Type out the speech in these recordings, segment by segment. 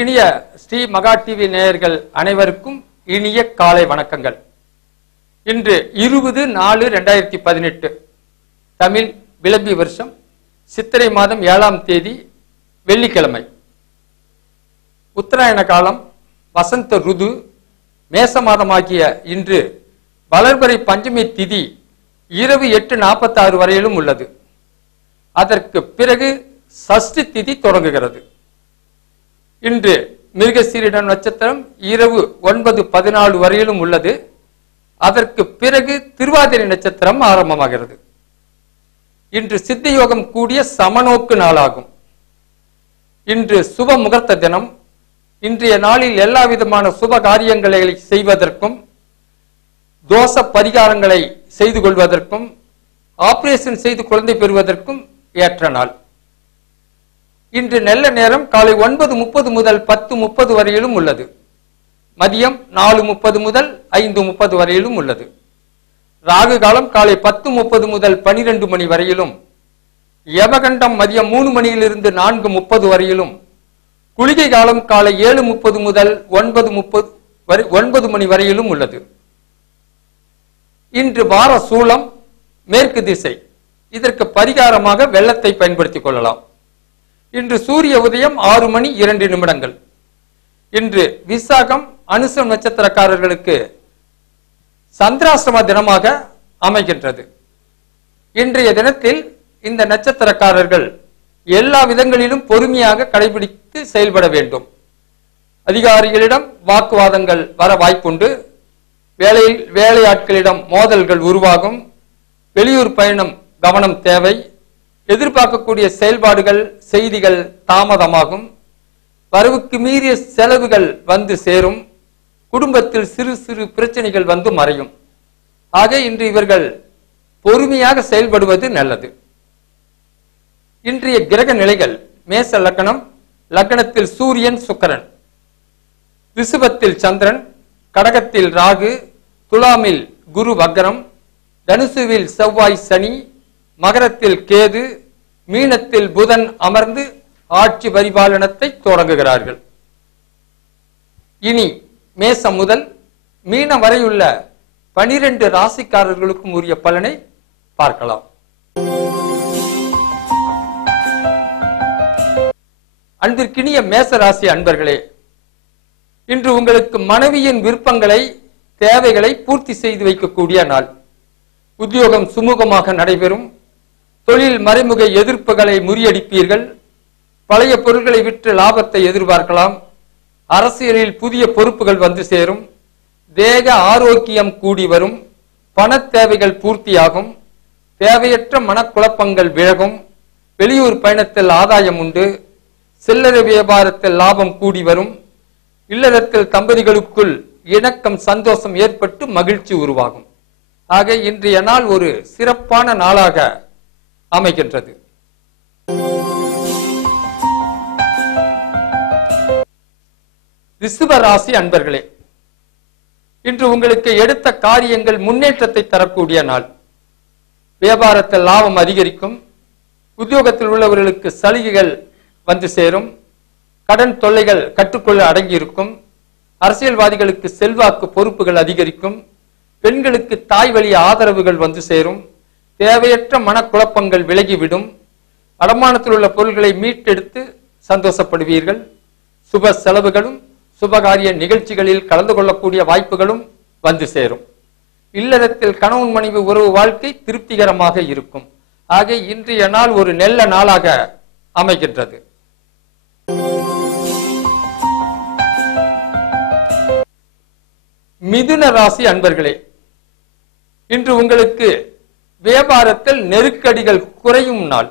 அன்பிற்கினிய ஸ்ரீ மகா டிவி நேயர்கள் அனைவருக்கும் இனிய காலை வணக்கங்கள். இன்று 20/4/2018 தமிழ் விளம்பி வருஷம் சித்திரை மாதம் 7ஆம் தேதி வெள்ளிக்கிழமை. உத்தராயண காலம், வசந்த ருது, மேச மாதமாகிய இன்று வளர்பறை பஞ்சமி திதி இரவு 8:46 வரையிலும் உள்ளது. அதற்கு பிறகு சஷ்டி திதி தொடங்குகிறது. இன்று மிருகசீரிடம் நட்சத்திரம் இரவு 9:14 வரையிலும் உள்ளது. அதற்கு பிறகு திருவாதிரை நட்சத்திரம் ஆரம்பமாகிறது. இன்று சித்த யோகம் கூடிய சமநோக்கு நாளாகும். இன்று சுப முகூர்த்த தினம். இன்றைய நாளில் எல்லா விதமான சுப காரியங்களை செய்வதற்கும், தோஷ பரிகாரங்களை செய்து கொள்வதற்கும், ஆபரேஷன் செய்து குழந்தை பெறுவதற்கும் ஏற்ற நாள். இன்று நல்ல நேரம் காலை 9:30 முதல் 10:30 வரையிலும் உள்ளது. மதியம் 4:30 முதல் 5:30 வரையிலும் உள்ளது. ராகு காலம் காலை 10:30 முதல் 12 மணி வரையிலும், யமகண்டம் மதியம் 3 மணியிலிருந்து 4:30 வரையிலும், குளிகை காலம் காலை 7:30 முதல் 9 மணி வரையிலும் உள்ளது. இன்று வார சூலம் மேற்கு திசை. இதற்கு பரிகாரமாக வெள்ளத்தை பயன்படுத்திக் கொள்ளலாம். இன்று சூரிய உதயம் 6:02. இன்று விசாகம் அனுசம் நட்சத்திரக்காரர்களுக்கு சந்திராசிரம தினமாக அமைகின்றது. இன்றைய தினத்தில் இந்த நட்சத்திரக்காரர்கள் எல்லா விதங்களிலும் பொறுமையாக கடைபிடித்து செயல்பட வேண்டும். அதிகாரிகளிடம் வாக்குவாதங்கள் வர வாய்ப்புண்டு. வேலையாட்களிடம் மோதல்கள் உருவாகும். வெளியூர் பயணம் கவனம் தேவை. எதிர்பார்க்கக்கூடிய செயல்பாடுகள், செய்திகள் தாமதமாகும். வரவுக்கு மீறிய செலவுகள் வந்து சேரும். குடும்பத்தில் சிறு சிறு பிரச்சனைகள் வந்து மறையும். ஆக இன்று இவர்கள் பொறுமையாக செயல்படுவது நல்லது. இன்றைய கிரக நிலைகள்: மேச லக்னம், லக்னத்தில் சூரியன் சுக்கிரன், ரிஷபத்தில் சந்திரன், கடகத்தில் ராகு, துலாமில் குரு வக்ரம், தனுசுவில் செவ்வாய் சனி, மகரத்தில் கேது, மீனத்தில் புதன் அமர்ந்து ஆட்சி பரிபாலனத்தை தொடங்குகிறார்கள். இனி மேசம் முதல் மீனம் வரையுள்ள 12 ராசிக்காரர்களுக்கும் உரிய பலனை பார்க்கலாம். அன்பிற்கினிய மேச ராசி அன்பர்களே, இன்று உங்களுக்கு மனைவியின் விருப்பங்களை, தேவைகளை பூர்த்தி செய்து வைக்கக்கூடிய நாள். உத்தியோகம் சுமூகமாக நடைபெறும். தொழில் மறைமுக எதிர்ப்புகளை முறியடிப்பீர்கள். பழைய பொருட்களை விற்று லாபத்தை எதிர்பார்க்கலாம். அரசியலில் புதிய பொறுப்புகள் வந்து சேரும். தேக ஆரோக்கியம் கூடி வரும். பண தேவைகள் பூர்த்தியாகும். தேவையற்ற மனக்குழப்பங்கள் விலகும். வெளியூர் பயணத்தில் ஆதாயம் உண்டு. சில்லறை வியாபாரத்தில் லாபம் கூடி வரும். இல்லறத்தில் தம்பதிகளுக்குள் இணக்கம், சந்தோஷம் ஏற்பட்டு மகிழ்ச்சி உருவாகும். ஆக இன்றைய நாள் ஒரு சிறப்பான நாளாக அமைகின்றது. ரிஷப ராசி அன்பர்களே, இன்று உங்களுக்கு எடுத்த காரியங்கள் முன்னேற்றத்தை தரக்கூடிய நாள். வியாபாரத்தில் லாபம் அதிகரிக்கும். உத்தியோகத்தில் உள்ளவர்களுக்கு சலுகைகள் வந்து சேரும். கடன் தொல்லைகள் கட்டுக்குள்ள அடங்கியிருக்கும். அரசியல்வாதிகளுக்கு செல்வாக்கு, பொறுப்புகள் அதிகரிக்கும். பெண்களுக்கு தாய் வழி ஆதரவுகள் வந்து சேரும். தேவையற்ற மனக்குழப்பங்கள் விலகிவிடும். அடமானத்தில் உள்ள பொருள்களை மீட்டெடுத்து சந்தோஷப்படுவீர்கள். சுப செலவுகளும் சுபகாரிய நிகழ்ச்சிகளில் கலந்து கொள்ளக்கூடிய வாய்ப்புகளும் வந்து சேரும். இல்லறத்தில் கணவன் மனைவி உறவு வாழ்க்கை திருப்திகரமாக இருக்கும். ஆக இன்றைய நாள் ஒரு நல்ல நாளாக அமைகின்றது. மிதுன ராசி அன்பர்களே, இன்று உங்களுக்கு வியாபாரத்தில் நெருக்கடிகள் குறையும் நாள்.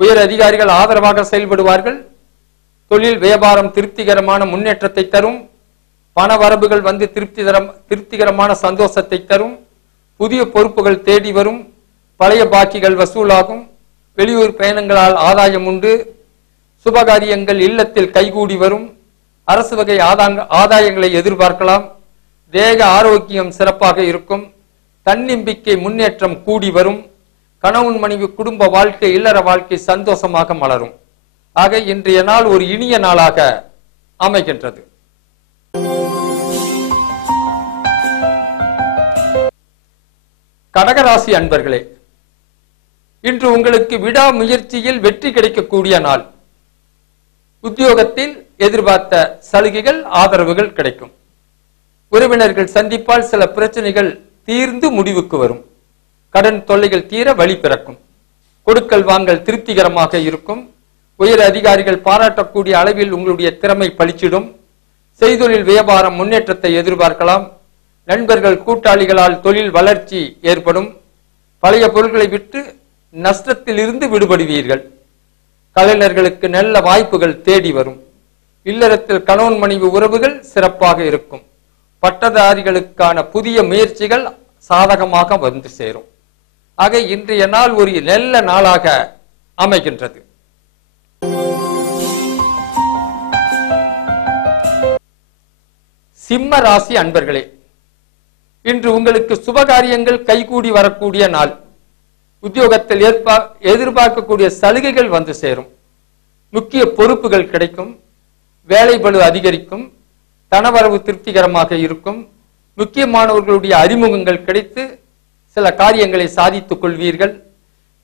உயர் அதிகாரிகள் ஆதரவாக செயல்படுவார்கள். தொழில் வியாபாரம் திருப்திகரமான முன்னேற்றத்தை தரும். பண வரவுகள் வந்து திருப்திகரமான சந்தோஷத்தை தரும். புதிய பொறுப்புகள் தேடி வரும். பழைய பாக்கிகள் வசூலாகும். வெளியூர் பயணங்களால் ஆதாயம் உண்டு. சுபகாரியங்கள் இல்லத்தில் கைகூடி வரும். அரசு வகை ஆதாயங்களை எதிர்பார்க்கலாம். தேக ஆரோக்கியம் சிறப்பாக இருக்கும். தன்னம்பிக்கை முன்னேற்றம் கூடி வரும். கணவன் மனைவி குடும்ப வாழ்க்கை, இல்லற வாழ்க்கை சந்தோஷமாக மலரும். ஆக இன்றைய நாள் ஒரு இனிய நாளாக அமைகின்றது. கடகராசி அன்பர்களே, இன்று உங்களுக்கு விடாமுயற்சியில் வெற்றி கிடைக்கக்கூடிய நாள். உத்தியோகத்தில் எதிர்பார்த்த சலுகைகள், ஆதரவுகள் கிடைக்கும். உறவினர்கள் சந்திப்பால் சில பிரச்சனைகள் தீர்ந்து முடிவுக்கு வரும். கடன் தொல்லைகள் தீர வழி பிறக்கும். கொடுக்கல் வாங்கல் திருப்திகரமாக இருக்கும். உயர் அதிகாரிகள் பாராட்டக்கூடிய அளவில் உங்களுடைய திறமை பளிச்சிடும். செய்தொழில் வியாபாரம் முன்னேற்றத்தை எதிர்பார்க்கலாம். நண்பர்கள் கூட்டாளிகளால் தொழில் வளர்ச்சி ஏற்படும். பழைய பொருட்களை விட்டு நஷ்டத்தில் இருந்து விடுபடுவீர்கள். கலைஞர்களுக்கு நல்ல வாய்ப்புகள் தேடி வரும். இல்லறத்தில் கணவன் மனைவி உறவுகள் சிறப்பாக இருக்கும். பட்டதாரிகளுக்கான புதிய முயற்சிகள் சாதகமாக வந்து சேரும். ஆக இன்றைய நாள் ஒரு நல்ல நாளாக அமைகின்றது. சிம்ம ராசி அன்பர்களே, இன்று உங்களுக்கு சுபகாரியங்கள் கைகூடி வரக்கூடிய நாள். உத்தியோகத்தில் எதிர்பார்க்கக்கூடிய சலுகைகள் வந்து சேரும். முக்கிய பொறுப்புகள் கிடைக்கும். வேலை பளு அதிகரிக்கும். தனவரவு திருப்திகரமாக இருக்கும். முக்கியமானவர்களுடைய அறிமுகங்கள் கிடைத்து சில காரியங்களை சாதித்துக் கொள்வீர்கள்.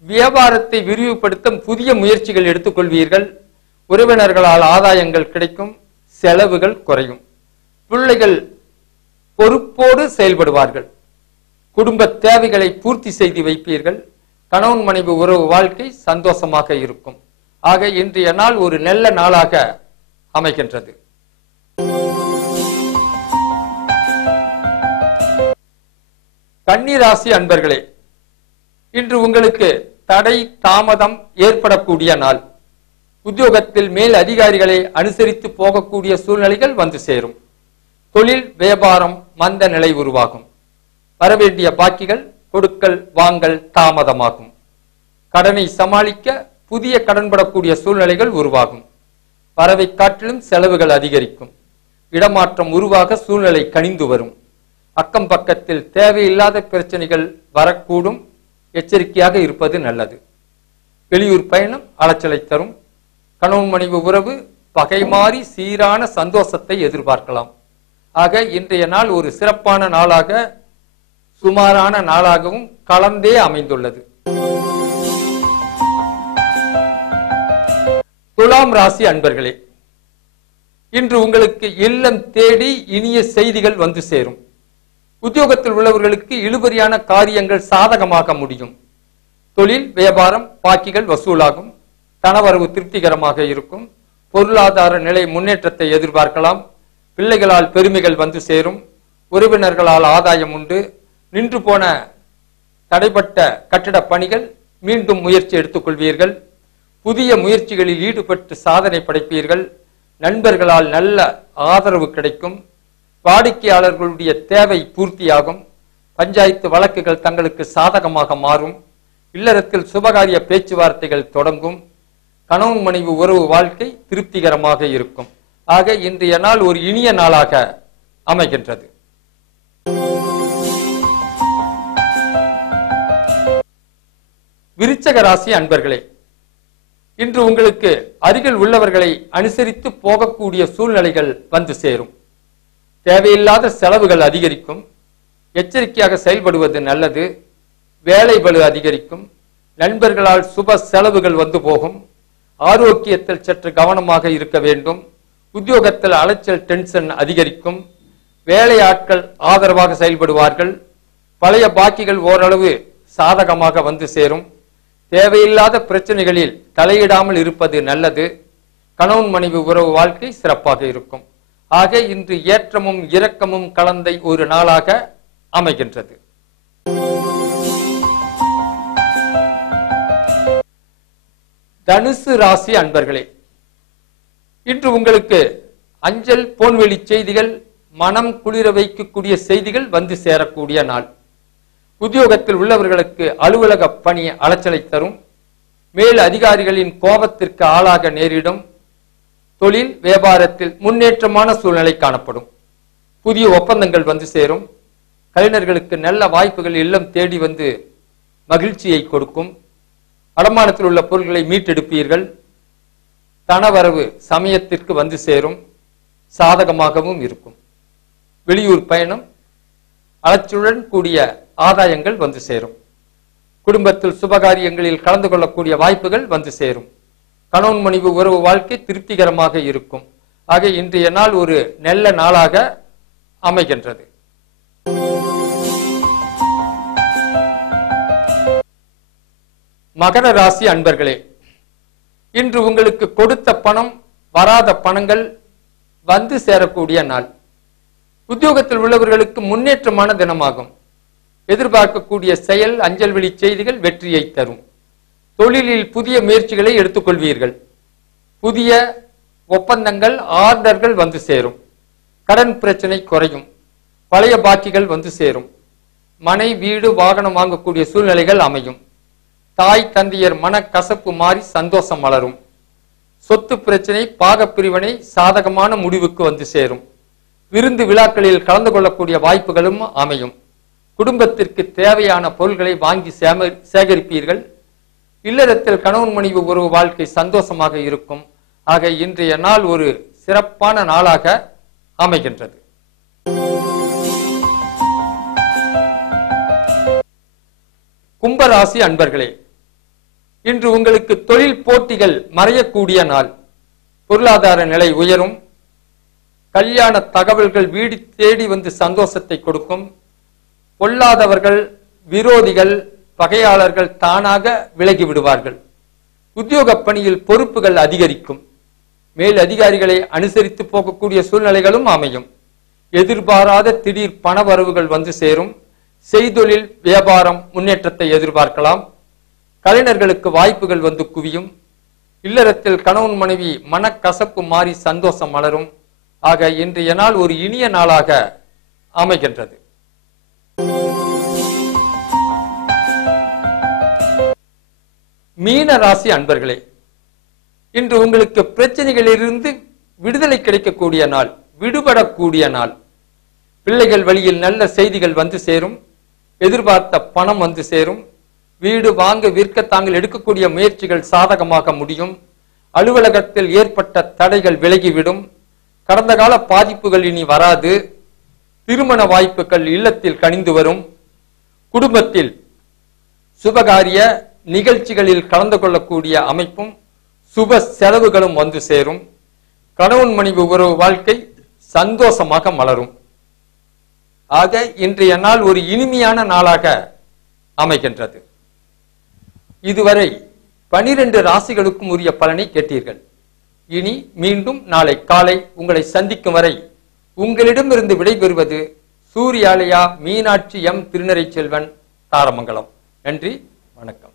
வியாபாரத்தை விரிவுபடுத்தும் புதிய முயற்சிகள் எடுத்துக்கொள்வீர்கள். உறவினர்களால் ஆதாயங்கள் கிடைக்கும். செலவுகள் குறையும். பிள்ளைகள் பொறுப்போடு செயல்படுவார்கள். குடும்ப தேவைகளை பூர்த்தி செய்து வைப்பீர்கள். கணவன் மனைவி உறவு வாழ்க்கை சந்தோஷமாக இருக்கும். ஆக இன்றைய நாள் ஒரு நல்ல நாளாக அமைகின்றது. கன்னிராசி அன்பர்களே, இன்று உங்களுக்கு தடை தாமதம் ஏற்படக்கூடிய நாள். உத்தியோகத்தில் மேல் அதிகாரிகளை அனுசரித்து போகக்கூடிய சூழ்நிலைகள் வந்து சேரும். தொழில் வியாபாரம் மந்த நிலை உருவாகும். வரவேண்டிய பாக்கிகள் கொடுக்கல் வாங்கல் தாமதமாகும். கடனை சமாளிக்க புதிய கடன்படக்கூடிய சூழ்நிலைகள் உருவாகும். வரவை காட்டிலும் செலவுகள் அதிகரிக்கும். இடமாற்றம் உருவாக சூழ்நிலை கனிந்து வரும். அக்கம் பக்கத்தில் தேவையில்லாத பிரச்சனைகள் வரக்கூடும். எச்சரிக்கையாக இருப்பது நல்லது. வெளியூர் பயணம் அலைச்சலை தரும். கணவன் மனைவி உறவு பகை மாறி சீரான சந்தோஷத்தை எதிர்பார்க்கலாம். ஆக இன்றைய நாள் ஒரு சிறப்பான நாளாக, சுமாரான நாளாகவும் கலந்தே அமைந்துள்ளது. துலாம் ராசி அன்பர்களே, இன்று உங்களுக்கு இல்லம் தேடி இனிய செய்திகள் வந்து சேரும். உத்தியோகத்தில் உள்ளவர்களுக்கு இழுபறியான காரியங்கள் சாதகமாக முடியும். தொழில் வியாபாரம் பாக்கிகள் வசூலாகும். தனவரவு திருப்திகரமாக இருக்கும். பொருளாதார நிலை முன்னேற்றத்தை எதிர்பார்க்கலாம். பிள்ளைகளால் பெருமைகள் வந்து சேரும். உறவினர்களால் ஆதாயம் உண்டு. நின்று போன தடைப்பட்ட கட்டிட பணிகள் மீண்டும் முயற்சி எடுத்துக்கொள்வீர்கள். புதிய முயற்சிகளில் ஈடுபட்டு சாதனை படைப்பீர்கள். நண்பர்களால் நல்ல ஆதரவு கிடைக்கும். வாடிக்கையாளர்களுடைய தேவை பூர்த்தியாகும். பஞ்சாயத்து வழக்குகள் தங்களுக்கு சாதகமாக மாறும். இல்லறத்தில் சுபகாரிய பேச்சுவார்த்தைகள் தொடங்கும். கணவன் மனைவி உறவு வாழ்க்கை திருப்திகரமாக இருக்கும். ஆக இன்றைய நாள் ஒரு இனிய நாளாக அமைகின்றது. விருச்சக ராசி அன்பர்களே, இன்று உங்களுக்கு அருகில் உள்ளவர்களை அனுசரித்து போகக்கூடிய சூழ்நிலைகள் வந்து சேரும். தேவையில்லாத செலவுகள் அதிகரிக்கும். எச்சரிக்கையாக செயல்படுவது நல்லது. வேலை பளு அதிகரிக்கும். நண்பர்களால் சுப செலவுகள் வந்து போகும். ஆரோக்கியத்தில் சற்று கவனமாக இருக்க வேண்டும். உத்தியோகத்தில் அலைச்சல் டென்ஷன் அதிகரிக்கும். வேலையாட்கள் ஆதரவாக செயல்படுவார்கள். பழைய பாக்கிகள் ஓரளவு சாதகமாக வந்து சேரும். தேவையில்லாத பிரச்சனைகளில் தலையிடாமல் இருப்பது நல்லது. கணவன் மனைவி உறவு வாழ்க்கை சிறப்பாக இருக்கும். ஆக இன்று ஏற்றமும் இரக்கமும் கலந்த ஒரு நாளாக அமைகின்றது. தனுசு ராசி அன்பர்களே, இன்று உங்களுக்கு அஞ்சல் போன்வெளி செய்திகள், மனம் குளிர வைக்கக்கூடிய செய்திகள் வந்து சேரக்கூடிய நாள். உத்தியோகத்தில் உள்ளவர்களுக்கு அலுவலக பணி அலைச்சலை தரும். மேல் அதிகாரிகளின் கோபத்திற்கு ஆளாக நேரிடும். தொழில் வியாபாரத்தில் முன்னேற்றமான சூழ்நிலை காணப்படும். புதிய ஒப்பந்தங்கள் வந்து சேரும். கலைஞர்களுக்கு நல்ல வாய்ப்புகள் இல்லம் தேடி வந்து மகிழ்ச்சியை கொடுக்கும். அடமானத்தில் உள்ள பொருட்களை மீட்டெடுப்பீர்கள். தனவரவு சமயத்திற்கு வந்து சேரும். சாதகமாகவும் இருக்கும். வெளியூர் பயணம், அலைச்சலுடன் கூடிய ஆதாயங்கள் வந்து சேரும். குடும்பத்தில் சுபகாரியங்களில் கலந்து கொள்ளக்கூடிய வாய்ப்புகள் வந்து சேரும். கணவன் மனைவி உறவு வாழ்க்கை திருப்திகரமாக இருக்கும். ஆக இன்றைய நாள் ஒரு நல்ல நாளாக அமைகின்றது. மகர ராசி அன்பர்களே, இன்று உங்களுக்கு கொடுத்த பணம், வராத பணங்கள் வந்து சேரக்கூடிய நாள். உத்தியோகத்தில் உள்ளவர்களுக்கு முன்னேற்றமான தினமாகும். எதிர்பார்க்கக்கூடிய செயல், அஞ்சல் வெளி செய்திகள் வெற்றியை தரும். தொழிலில் புதிய முயற்சிகளை எடுத்துக்கொள்வீர்கள். புதிய ஒப்பந்தங்கள், ஆர்டர்கள் வந்து சேரும். கடன் பிரச்சனை குறையும். பழைய பாக்கிகள் வந்து சேரும். மனை, வீடு, வாகனம் வாங்கக்கூடிய சூழ்நிலைகள் அமையும். தாய் தந்தையர் மன கசப்பு மாறி சந்தோஷம் மலரும். சொத்து பிரச்சனை, பாகப்பிரிவினை சாதகமான முடிவுக்கு வந்து சேரும். விருந்து விழாக்களில் கலந்து கொள்ளக்கூடிய வாய்ப்புகளும் அமையும். குடும்பத்திற்கு தேவையான பொருட்களை வாங்கி சேகரிப்பீர்கள். இல்லறத்தில் கணவன் மனைவி உறவு வாழ்க்கை சந்தோஷமாக இருக்கும். ஆக இன்றைய நாள் ஒரு சிறப்பான நாளாக அமைகின்றது. கும்பராசி அன்பர்களே, இன்று உங்களுக்கு தொழில் போட்டிகள் மறையக்கூடிய நாள். பொருளாதார நிலை உயரும். கல்யாண தகவல்கள் வீடு தேடி வந்து சந்தோஷத்தை கொடுக்கும். பொல்லாதவர்கள், விரோதிகள், பகையாளர்கள் தானாக விலகி விடுவார்கள். உத்தியோக பணியில் பொறுப்புகள் அதிகரிக்கும். மேல் அதிகாரிகளை அனுசரித்து போகக்கூடிய சூழ்நிலைகளும் அமையும். எதிர்பாராத திடீர் பண வரவுகள் வந்து சேரும். செய்தொழில் வியாபாரம் முன்னேற்றத்தை எதிர்பார்க்கலாம். கலைஞர்களுக்கு வாய்ப்புகள் வந்து குவியும். இல்லறத்தில் கணவன் மனைவி மனக்கசப்பு மாறி சந்தோஷம் மலரும். ஆக இன்றைய நாள் ஒரு இனிய நாளாக அமைகின்றது. மீன ராசி அன்பர்களே, இன்று உங்களுக்கு பிரச்சனைகளிலிருந்து விடுதலை கிடைக்கக்கூடிய நாள், விடுபடக்கூடிய நாள். பிள்ளைகள் வழியில் நல்ல செய்திகள் வந்து சேரும். எதிர்பார்த்த பணம் வந்து சேரும். வீடு வாங்க, விற்க தாங்கள் எடுக்கக்கூடிய முயற்சிகள் சாதகமாக முடியும். அலுவலகத்தில் ஏற்பட்ட தடைகள் விலகிவிடும். கடந்த கால பாதிப்புகள் இனி வராது. திருமண வாய்ப்புகள் இல்லத்தில் கனிந்து வரும். குடும்பத்தில் சுபகாரிய நிகழ்ச்சிகளில் கலந்து கொள்ளக்கூடிய அமைப்பும் சுப செலவுகளும் வந்து சேரும். கணவன் மனைவி உறவு வாழ்க்கை சந்தோஷமாக மலரும். ஆக இன்றைய நாள் ஒரு இனிமையான நாளாக அமைகின்றது. இதுவரை 12 ராசிகளுக்கும் உரிய பலனை கேட்டீர்கள். இனி மீண்டும் நாளை காலை உங்களை சந்திக்கும் வரை உங்களிடமிருந்து விடைபெறுவது சூர்யாலயா மீனாட்சி எம் திருநறை செல்வன், தாரமங்கலம். நன்றி, வணக்கம்.